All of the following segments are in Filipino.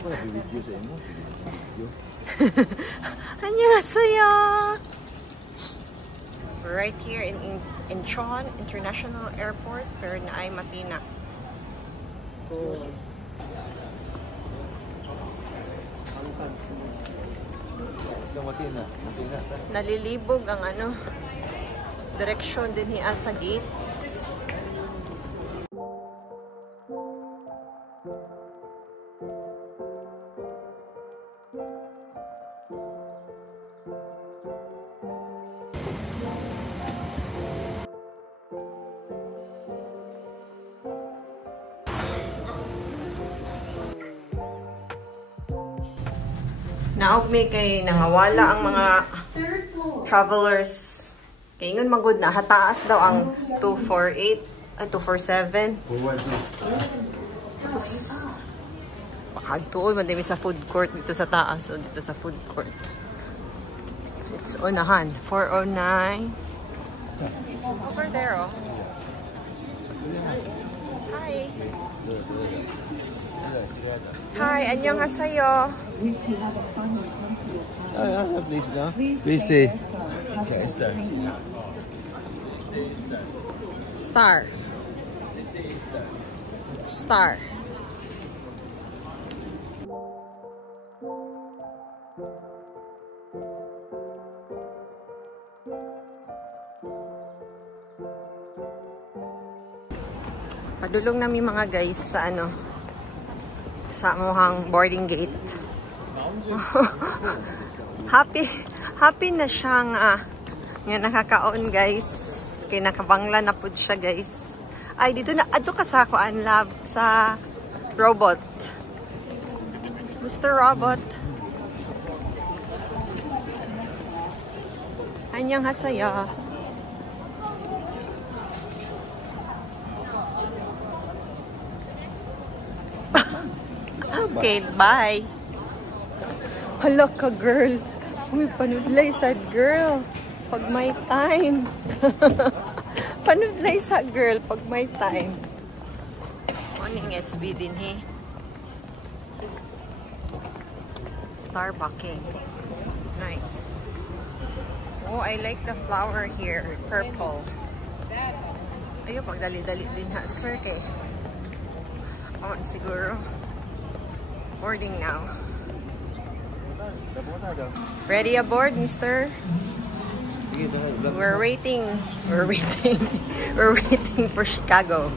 Wala video sa inyo. Sige na video. 안녕하세요. We're right here in Incheon International Airport, pero na ay Matina. Cool. Nalilibog ang ano, direksyon din hiya sa gates. Naog may kay nangawala ang mga travelers. Kay ngon magud na hataas daw ang 248 ay 247. Pakadto man dimi sa food court dito sa taas o dito sa food court. It's unahan 409. Over there oh. Hi. Hi, 안녕하세요. Please, no? Please say. Okay, Star. Star. Padulong namin mga guys sa ano, sa muhang boarding gate. happy na siyang nga nakakaon guys. Kaya nakabangla na po siya guys. Ay dito na adto ka sa kuan lab sa robot. Mr. Robot. 안녕하세요. Okay, bye. Hala ka, girl. Uy, panudlay sad, girl. Pag may time. Panudlay sa girl pag may time. Morning SB din, he. Starbucking. Nice. Oh, I like the flower here. Purple. Ayun, pagdali-dali din ha, sir, kay. On siguro. Boarding now. Ready aboard, mister? We're waiting. We're waiting. We're waiting for Chicago.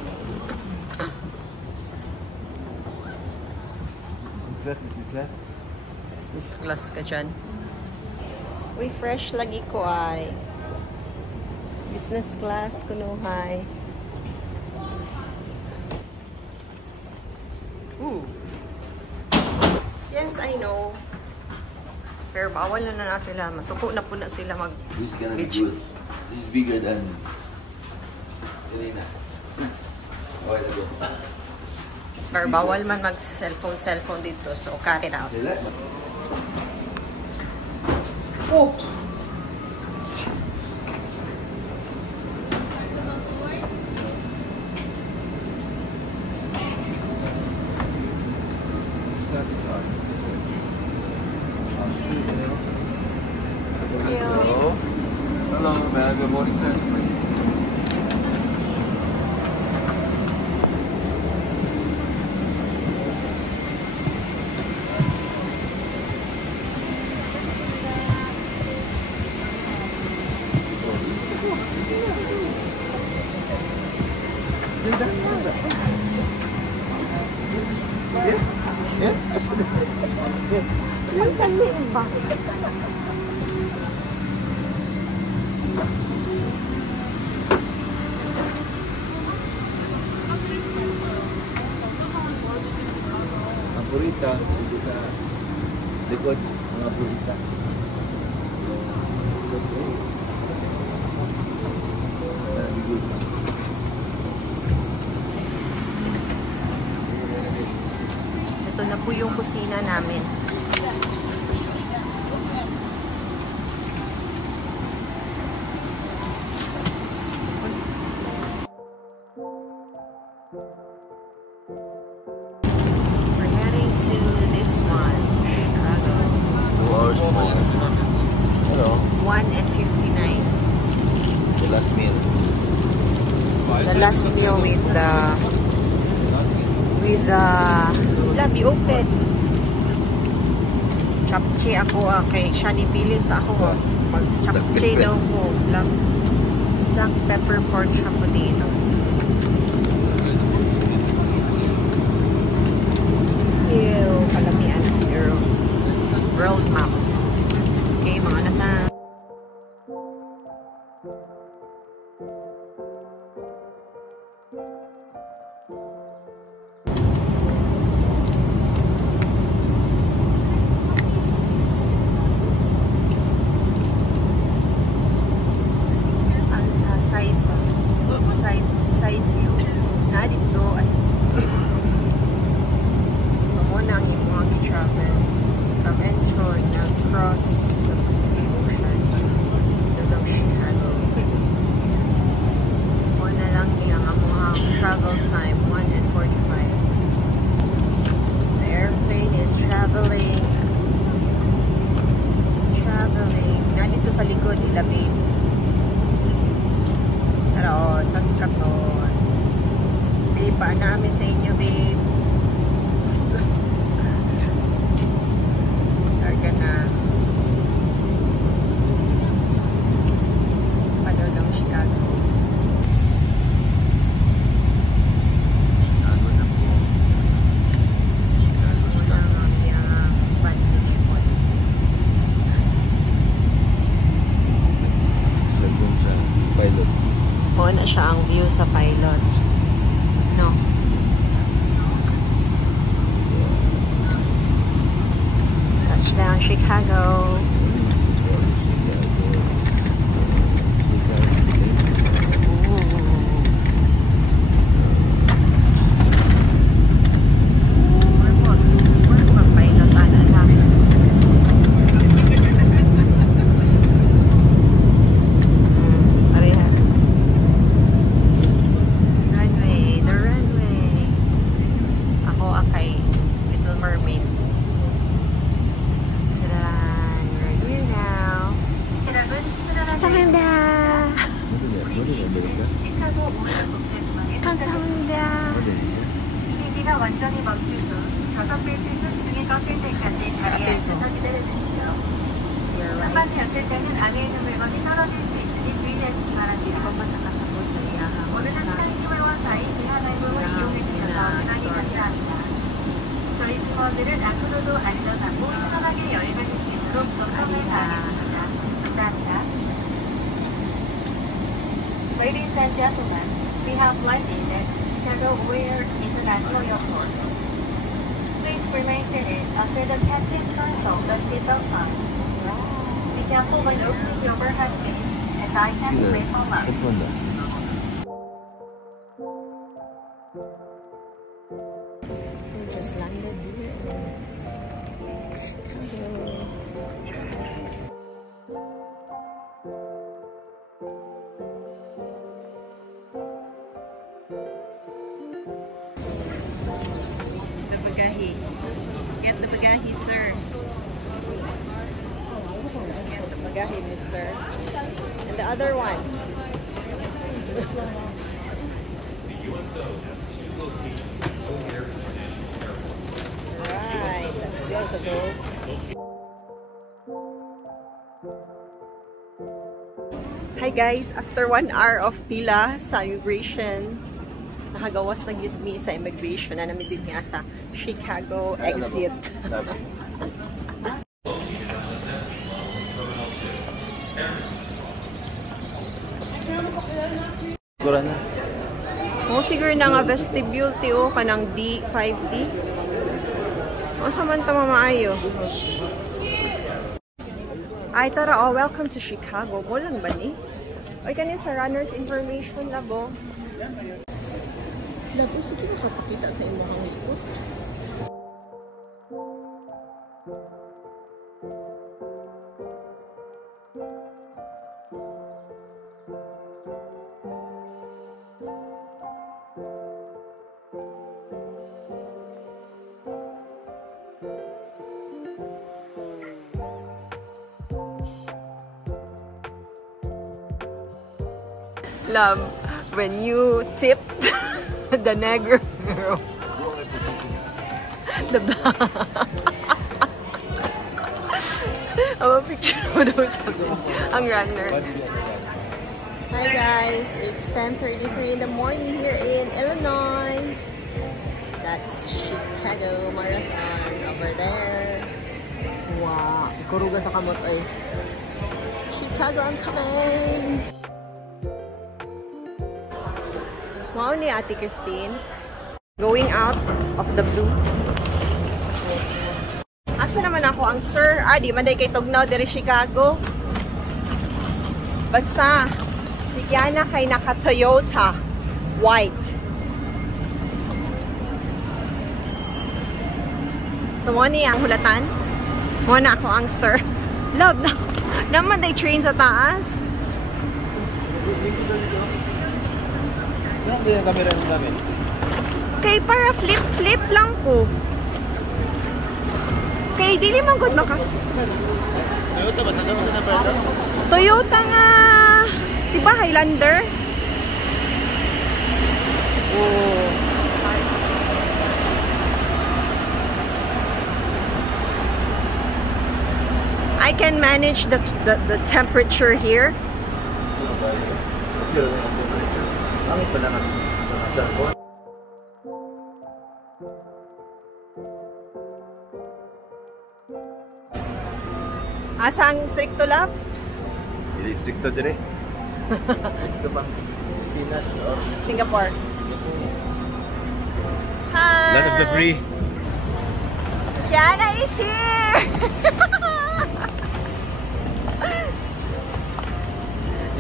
Business class ka dyan. Uy, fresh lagi ko ay. Business class, kunuhay. Ooh. Yes, I know. Pero bawal na sila. Masuko na po na sila This is gonna be beach. good. This is bigger than Elena. Pero bawal man mag-cellphone dito. So, cut it out. Oh! Hello, man. Good morning. Ang dali ba? Ang burrita dito sa likod, mga burrita. Ito na po yung kusina namin. We're heading to this Chicago. 2 hours more. Hello. 1:59. The last meal. The last meal with the labi open. Chapche ako kay siya nipili sa ako mag chapche daw ko. Black pepper pork chop ko dito. Ew, kalamian na si Earl. World map. Okay, mga nata. Side view na dito ay so muna ang imong travel from Enchon across the Pacific Ocean to ng Chicago. Muna lang iyang among travel time 1:45. The airplane is traveling na dito sa likod ilabi. Pero, Saskatoon. Babe, paan namin sa inyo, babe. Targa na. Paano lang Chicago? Chicago na po. Chicago Ito Sky. lang ang iyang vantage point. Sa dun sa pilot. O na siya ang view sa pilot. No? Touchdown, Chicago. 감사합니다. 완전히 멈춘 후 5페이지는 중에 꺾일 때까지 자리에 앉아서 기다려주십시오. 한반에 였을 때는 안에 있는 물건이 떨어질 수 있으니 주의하시기 바랍니다. 오늘은 스카이티웨이와 사이 대하나이브를 이용해 주셔서 대단히 감사합니다. 저희 팀원들은 앞으로도 안전하고 편안하게 여행하실 수 있도록 노력을 다하겠습니다. 감사합니다. Ladies and gentlemen, we have landed at Chicago O'Hare International Airport. Please remain seated after the captain turns off the seatbelt sign. Be careful when opening the overhead bin, as I can 지금 wait for lunch. 세번다. So we just landed here. The bagahe. Get the bagahe, sir. Get the bagahe, mister. And the other one. Right, let's go, Sabo. Hi guys, after 1 hour of pila sa immigration, nakagawas na yun mi sa immigration na namin din niya sa Chicago exit. Siguro na. Siguro na nga vestibule tiyo kanang D, 5D. Samanta mamaayo. Ay, tara, welcome to Chicago. Mo lang ba ni? Oy, kanin sa runner's information labo. Labo, sige mo kapakita sa imo ang ikot. Love, when you tipped the negro, a picture mo daw sa akin, ang runner. Hi guys, it's 10:33 in the morning here in Illinois. That's Chicago Marathon over there. Wow, kuruga sa kamot ay. Chicago, I'm coming! Mao ni Ate Christine. Going out of the blue. Asa naman ako ang sir? Di man day kay tugnaw diri Chicago. Basta, si Kiana kay naka Toyota. White. So, mo ni ang hulatan. Mo na ako ang sir. Love na. Naman day train sa taas. Hindi yung camera namin. Kay para flip lang ko. Kay dili man gud maka. Toyota ba? Tanda mo na ba? Toyota nga. Diba Highlander? Oh. I can manage the temperature here. Bakit pa naman sa cellphone? Asa ang stricto lab? Hindi stricto dire. Stricto bang Pinas or Singapore. Hi! Land of the free. Kiana is here!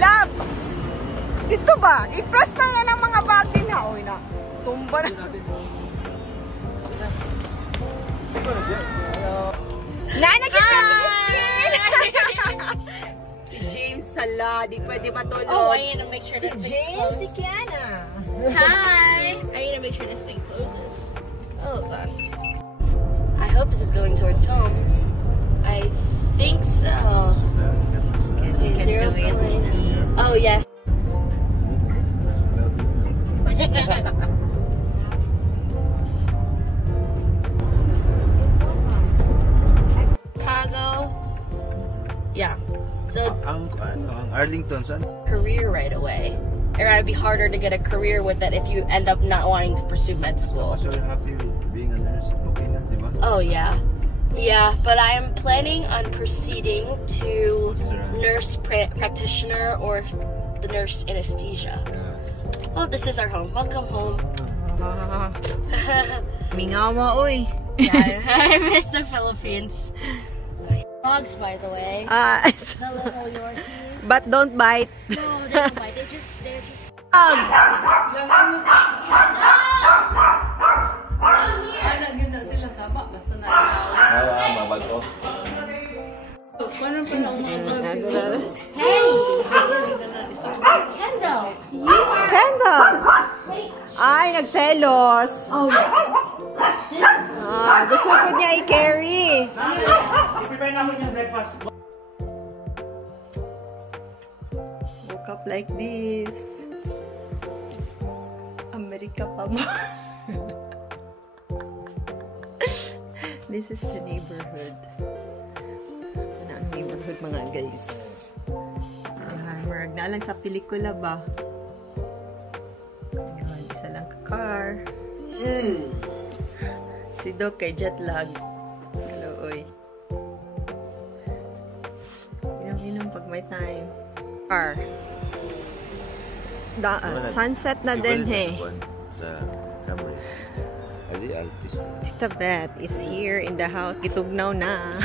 Lab! Dito ba? I-press lang na ng mga bagay na. Uy na. Tumba na. Nanagit ka ni Christine! Si James Sala. Di pwede matulog. Oh, I need to make sure Si this thing James, si closes. Kiana. Hi! I need to make sure this thing closes. Oh, God. I hope this is going towards home. I think so. Okay, 0. Oh, yes. Chicago. Yeah. So Ang Arlington, saan? career right away. Or it'd be harder to get a career with that if you end up not wanting to pursue med school. So you're happy with being a nurse? Okay nga, di ba? Oh yeah. Yeah, but I am planning on proceeding to nurse practitioner or the nurse anesthesia. Oh, this is our home. Welcome home. Mingawa, oy. Yeah, I miss the Philippines. Dogs, by the way. Hello, yours. But don't bite. No, they don't bite. They're just. Mabago. Hey! Kendall! You are... Kendall! Ay, nagselos. Oh, yeah. Gusto ko niya i-carry. Woke up like this. America pa mo. This is the neighborhood. Ano ang neighborhood, mga guys? Ayan, marag na lang sa pelikula ba? Ayan, isa lang ka-car. Si Doc kay jet lag. Hello, oy. Inom-inom pag may time. Car. Sunset na din, he. Sa Camry. Ali Altis. Tita Beth is here in the house. Gitugnaw na.